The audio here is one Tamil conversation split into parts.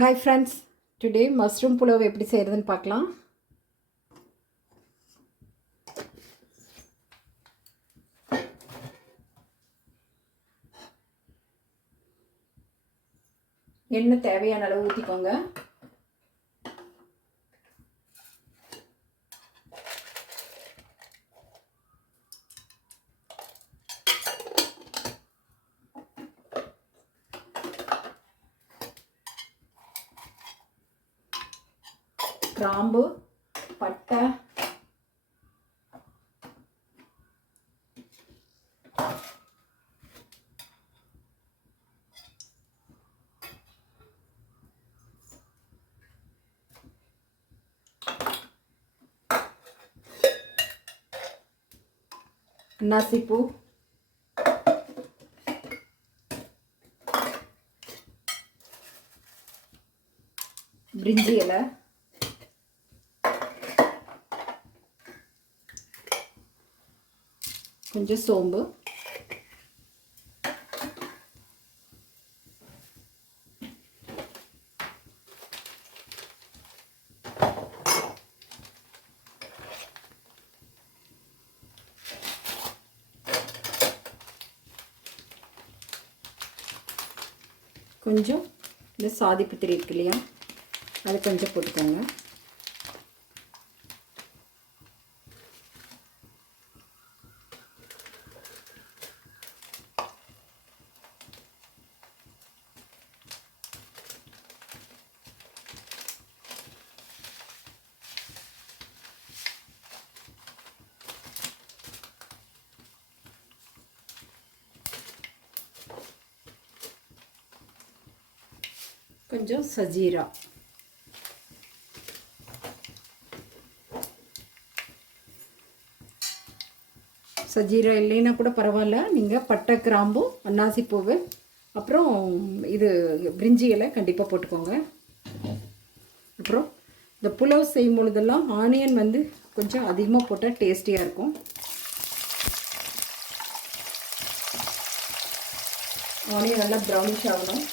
Hi friends, today mushroom pulav எப்படி செய்யறதுன்னு பார்க்கலாம். எண்ணெய் தேவையான அளவு ஊத்திக்கோங்க. கிராம்பு, பட்டை, அன்னாசிப்பூ, பிரிஞ்சி இலை, கொஞ்சம் சோம்பு, கொஞ்சம் இந்த சாதிப்பத்திரி இருக்கு இல்லையா, அது கொஞ்சம் போட்டுக்கோங்க. கொஞ்சம் சஜீரா, சஜீரா இல்லைன்னா கூட பரவாயில்ல, நீங்கள் பட்டை, கிராம்பு, அன்னாசி பூவு, அப்புறம் இது பிரிஞ்சி இலை கண்டிப்பாக போட்டுக்கோங்க. அப்புறம் இந்த புலாவ் செய்யும் பொழுதெல்லாம் ஆனியன் வந்து கொஞ்சம் அதிகமாக போட்டால் டேஸ்டியாக இருக்கும். ஆனியன் நல்லா ப்ரௌனிஷ் ஆகணும்.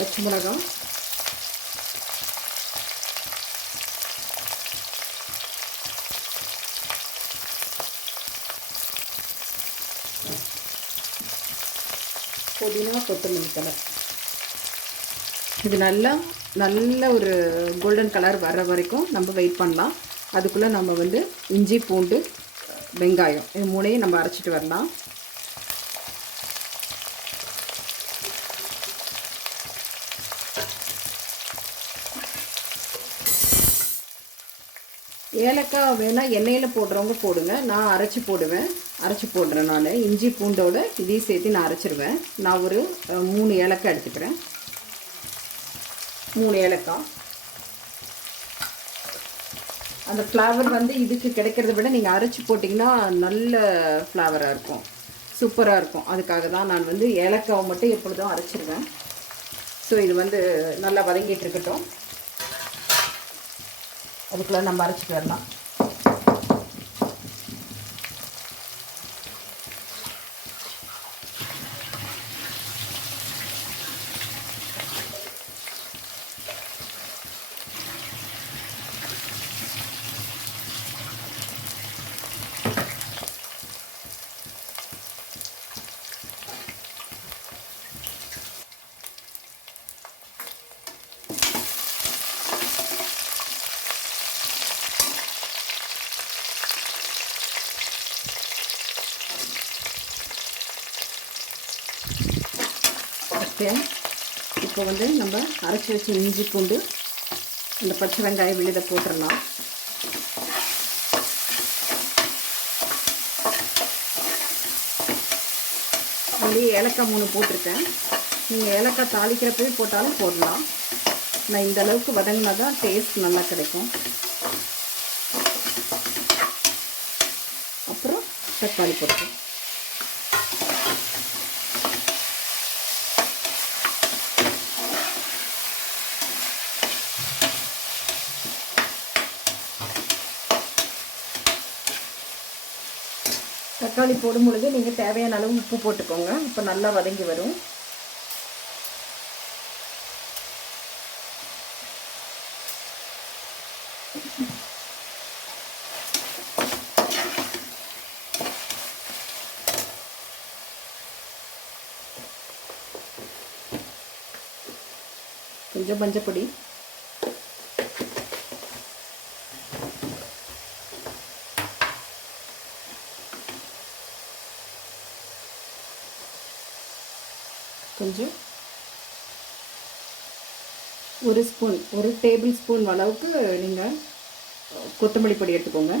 பச்சை மிளகாய், புதினா, கொத்தமல்லி தழை. இது நல்ல ஒரு கோல்டன் கலர் வர்ற வரைக்கும் நம்ம வெயிட் பண்ணலாம். அதுக்குள்ளே நம்ம வந்து இஞ்சி, பூண்டு, வெங்காயம் இது மூணையும் நம்ம அரைச்சிட்டு வரலாம். ஏலக்காய் வேணால் எண்ணெயில் போடுறவங்க போடுங்க, நான் அரைச்சி போடுறேன். நான் இஞ்சி பூண்டோட இதையும் சேர்த்து நான் அரைச்சிடுவேன். நான் ஒரு 3 ஏலக்காய் எடுத்துக்கிறேன். 3 ஏலக்காய். அந்த ஃப்ளேவர் வந்து இதுக்கு கிடைக்கிறத விட நீங்கள் அரைச்சி போட்டிங்கன்னா நல்ல ஃப்ளேவராக இருக்கும், சூப்பராக இருக்கும். அதுக்காக தான் நான் வந்து ஏலக்காவை மட்டும் எப்பொழுதும் அரைச்சிடுவேன். ஸோ இது வந்து நல்லா வதங்கிட்டு இருக்கட்டும். அதுக்குள்ளே நம்ம அரைச்சிட்டு வரலாம். இப்போ வந்து நம்ம அரைச்சி வச்ச இஞ்சி, பூண்டு, இந்த பச்சை வெங்காயம் விழுத போட்டுடலாம். அதுலேயே ஏலக்காய் 3 போட்டிருக்கேன். நீங்கள் ஏலக்காய் தாளிக்கிறப்பவே போட்டாலும் போடலாம். நான் இந்த அளவுக்கு வதங்கினா தான் டேஸ்ட் நல்லா கிடைக்கும். அப்புறம் தக்காளி போட்டுருக்கேன். தக்காளி போடும் பொழுது நீங்கள் தேவையான அளவு உப்பு போட்டுக்கோங்க. இப்போ நல்லா வதங்கி வரும். கொஞ்சம் மஞ்சப்பொடி, கொஞ்சம் ஒரு ஸ்பூன், ஒரு டேபிள் ஸ்பூன் அளவுக்கு நீங்கள் கொத்தமல்லி பொடி எடுத்துக்கோங்க.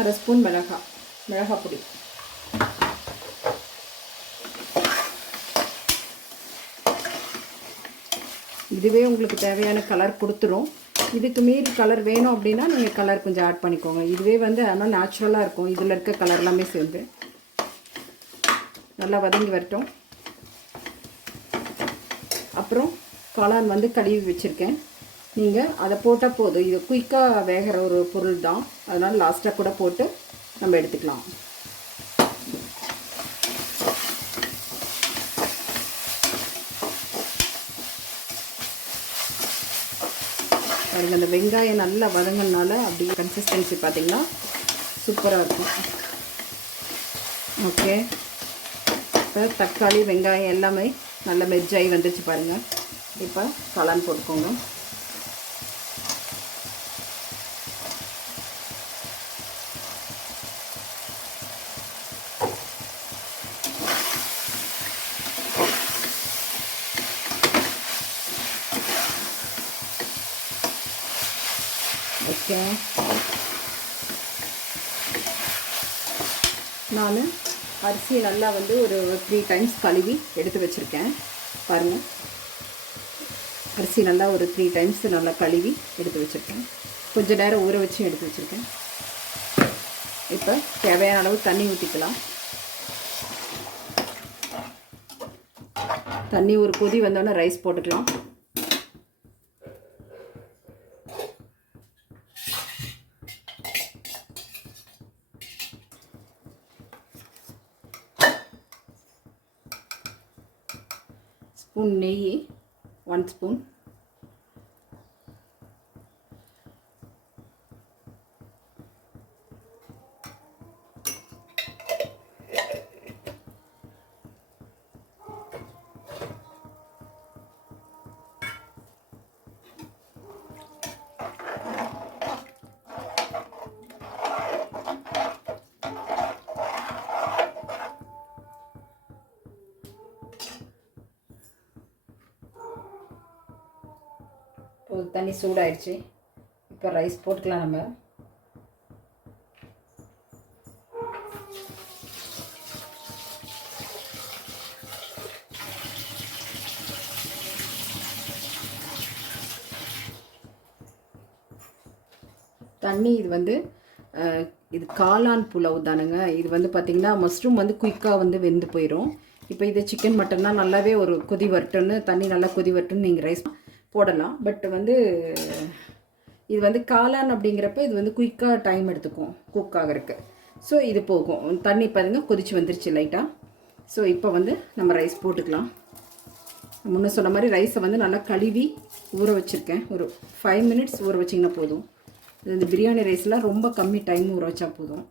அரை ஸ்பூன் மிளகாய் பொடி. இதுவே உங்களுக்கு தேவையான கலர் கொடுத்துரும். இதுக்கு மீறி கலர் வேணும் அப்படின்னா நீங்கள் கலர் கொஞ்சம் ஆட் பண்ணிக்கோங்க. இதுவே வந்து ஆனால் நேச்சுரலாக இருக்கும். இதில் இருக்க கலர் எல்லாமே சேர்ந்து நல்லா வதங்கி வரட்டும். அப்புறம் காளான் வந்து கழுவி வச்சுருக்கேன். நீங்கள் அதை போட்டால் போதும். இது குயிக்காக வேகிற ஒரு பொருள் தான். அதனால் லாஸ்ட்டாக கூட போட்டு நம்ம எடுத்துக்கலாம். பாருங்கள், அந்த வெங்காயம் நல்லா வதங்கினால அப்படியே கன்சிஸ்டன்சி பார்த்திங்கன்னா சூப்பராக இருக்கும். ஓகே, இப்போ தக்காளி வெங்காயம் எல்லாமே நல்லா மெர்ஜாகி வந்துச்சு பாருங்கள். இப்போ காளான் போட்டுக்கோங்க. ஓகே, நான் அரிசியை நல்லா வந்து ஒரு 3 டைம்ஸ் கழுவி எடுத்து வச்சுருக்கேன். பாருங்கள், அரிசி நல்லா ஒரு 3 டைம்ஸ் நல்லா கழுவி எடுத்து வச்சுருக்கேன். கொஞ்சம் நேரம் ஊற வச்சு எடுத்து வச்சுருக்கேன். இப்போ தேவையான அளவு தண்ணி ஊற்றிக்கலாம். தண்ணி ஒரு கொதி வந்தோடனே ரைஸ் போட்டுக்கலாம். ஸ்பூன் நெய், 1 ஸ்பூன். தண்ணி சூடாயிடுச்சு. இப்போ ரைஸ் போட்டுக்கலாம். நம்ம தண்ணி இது வந்து இது காளான் புலாவ் தானுங்க. இது வந்து பார்த்திங்கன்னா மஷ்ரூம் வந்து குயிக்காக வந்து வெந்து போயிடும். இப்போ இது சிக்கன் மட்டன்னா நல்லாவே ஒரு கொதி வரட்டுன்னு, தண்ணி நல்லா கொதி வரட்டுன்னு நீங்கள் ரைஸ் போடலாம். பட் வந்து இது வந்து காளான் அப்படிங்கிறப்ப இது வந்து குயிக்காக டைம் எடுத்துக்கும் குக் ஆகிறதுக்கு. ஸோ இது போகும். தண்ணி பாருங்கள் கொதிச்சு வந்துருச்சு லைட்டாக. ஸோ இப்போ வந்து நம்ம ரைஸ் போட்டுக்கலாம். முன்ன சொன்ன மாதிரி ரைஸை வந்து நல்லா கழுவி ஊற வச்சுருக்கேன். ஒரு 5 மினிட்ஸ் ஊற வச்சிங்கன்னா போதும். இந்த பிரியாணி ரைஸ்லாம் ரொம்ப கம்மி டைம் ஊற வச்சா போதும்.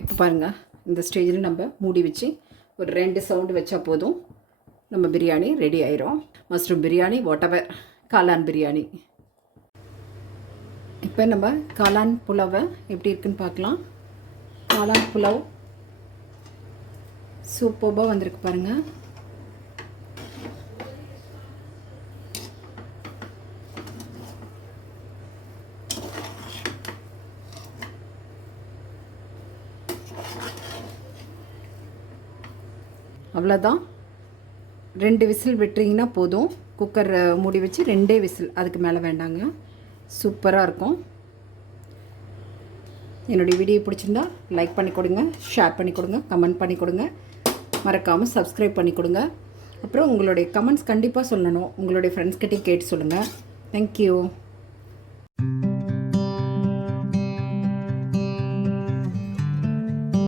இப்போ பாருங்கள், இந்த ஸ்டேஜில் நம்ம மூடி வச்சு ஒரு 2 சவுண்டு வச்சா போதும். நம்ம பிரியாணி ரெடி ஆயிரும். மஷ்ரூம் பிரியாணி, வாட்டவர், காளான் பிரியாணி. இப்போ நம்ம காளான் புலாவை எப்படி இருக்குன்னு பார்க்கலாம். காளான் புலாவ் சூப்பராக வந்திருக்கு பாருங்கள். அவ்வளோதான். 2 விசில் விட்டுறீங்கன்னா போதும். குக்கர் மூடி வச்சு 2 விசில், அதுக்கு மேலே வேண்டாங்க. சூப்பராக இருக்கும். என்னுடைய வீடியோ பிடிச்சிருந்தா லைக் பண்ணி கொடுங்க, ஷேர் பண்ணி கொடுங்க, கமெண்ட் பண்ணி கொடுங்க, மறக்காமல் சப்ஸ்கிரைப் பண்ணி கொடுங்க. அப்புறம் உங்களுடைய கமெண்ட்ஸ் கண்டிப்பாக சொல்லணும். உங்களுடைய ஃப்ரெண்ட்ஸ்கிட்டையும் கேட்டு சொல்லுங்கள். தேங்க்யூ.